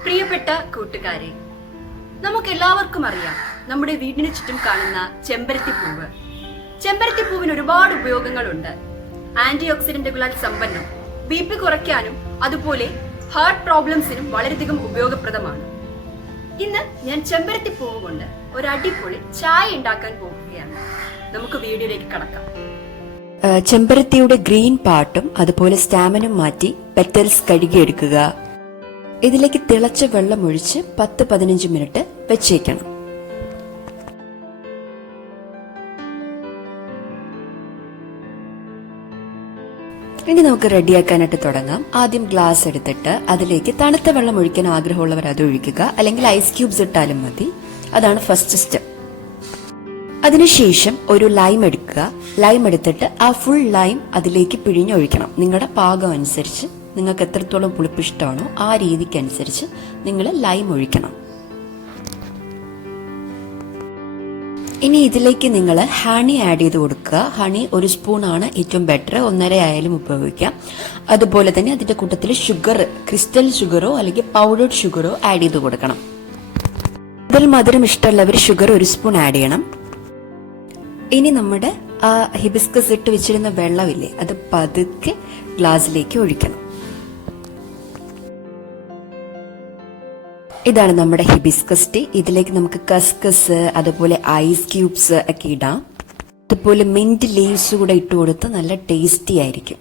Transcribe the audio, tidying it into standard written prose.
പ്രിയപ്പെട്ട കൂട്ടുകാരെ, നമുക്കെല്ലാവർക്കും അറിയാം നമ്മുടെ വീടിന് ചുറ്റും കാണുന്ന ചെമ്പരത്തിപ്പൂവ്. ചെമ്പരത്തിപ്പൂവിന് ഒരുപാട് ഉപയോഗങ്ങളുണ്ട്. ആന്റി ഓക്സിഡന്റുകളാൽ സമ്പന്നം, BP കുറയ്ക്കാനും അതുപോലെ ഹാർട്ട് പ്രോബ്ലംസിനും വളരെയധികം ഉപയോഗപ്രദമാണ്. ഇന്ന് ഞാൻ ചെമ്പരത്തിപ്പൂവ് കൊണ്ട് ഒരു അടിപൊളി ചായ ഉണ്ടാക്കാൻ പോകുകയാണ്. നമുക്ക് വീഡിയോയിലേക്ക് കടക്കാം. ചെമ്പരത്തിയുടെ ഗ്രീൻ പാർട്ടും അതുപോലെ സ്റ്റാമിനും മാറ്റി പെറ്റൽസ് കഴുകിയെടുക്കുക. ഇതിലേക്ക് തിളച്ച വെള്ളം ഒഴിച്ച് 10-15 മിനിറ്റ് വെച്ചേക്കണം. ഇനി നമുക്ക് റെഡിയാക്കാനായിട്ട് തുടങ്ങാം. ആദ്യം ഗ്ലാസ് എടുത്തിട്ട് അതിലേക്ക് തണുത്ത വെള്ളം ഒഴിക്കാൻ ആഗ്രഹമുള്ളവർ അത് ഒഴിക്കുക, അല്ലെങ്കിൽ ഐസ് ക്യൂബ്സ് ഇട്ടാലും മതി. അതാണ് ഫസ്റ്റ് സ്റ്റെപ്പ്. അതിനുശേഷം ഒരു ലൈം എടുക്കുക. ലൈം എടുത്തിട്ട് ആ ഫുൾ ലൈം അതിലേക്ക് പിഴിഞ്ഞൊഴിക്കണം. നിങ്ങളുടെ പാകം അനുസരിച്ച്, നിങ്ങൾക്ക് എത്രത്തോളം പുളിപ്പ് ഇഷ്ടമാണോ ആ രീതിക്ക് അനുസരിച്ച് നിങ്ങൾ ലൈം ഒഴിക്കണം. ഇനി ഇതിലേക്ക് നിങ്ങൾ ഹണി ആഡ് ചെയ്ത് കൊടുക്കുക. ഹണി 1 സ്പൂൺ ആണ് ഏറ്റവും ബെറ്റർ, 1.5 ആയാലും ഉപയോഗിക്കാം. അതുപോലെ തന്നെ അതിന്റെ കൂട്ടത്തിൽ ഷുഗർ, ക്രിസ്റ്റൽ ഷുഗറോ അല്ലെങ്കിൽ പൗഡേർഡ് ഷുഗറോ ആഡ് ചെയ്ത് കൊടുക്കണം. ഇതിൽ മധുരം ഇഷ്ടമുള്ളവർ ഷുഗർ 1 സ്പൂൺ ആഡ് ചെയ്യണം. ഇനി നമ്മുടെ ആ ഹിബിസ്കസ് ഇട്ട് വെച്ചിരുന്ന വെള്ളമില്ലേ, അത് പതുക്കെ ഗ്ലാസ്സിലേക്ക് ഒഴിക്കണം. ഇതാണ് നമ്മുടെ ഹിബിസ്കസ് ടീ. ഇതിലേക്ക് നമുക്ക് കസ്കസ് അതുപോലെ ഐസ് ക്യൂബ്സ് ഒക്കെ ഇടാം. അതുപോലെ മിന്റ് ലീവ്സ് കൂടെ ഇട്ട് കൊടുത്ത് നല്ല ടേസ്റ്റി ആയിരിക്കും.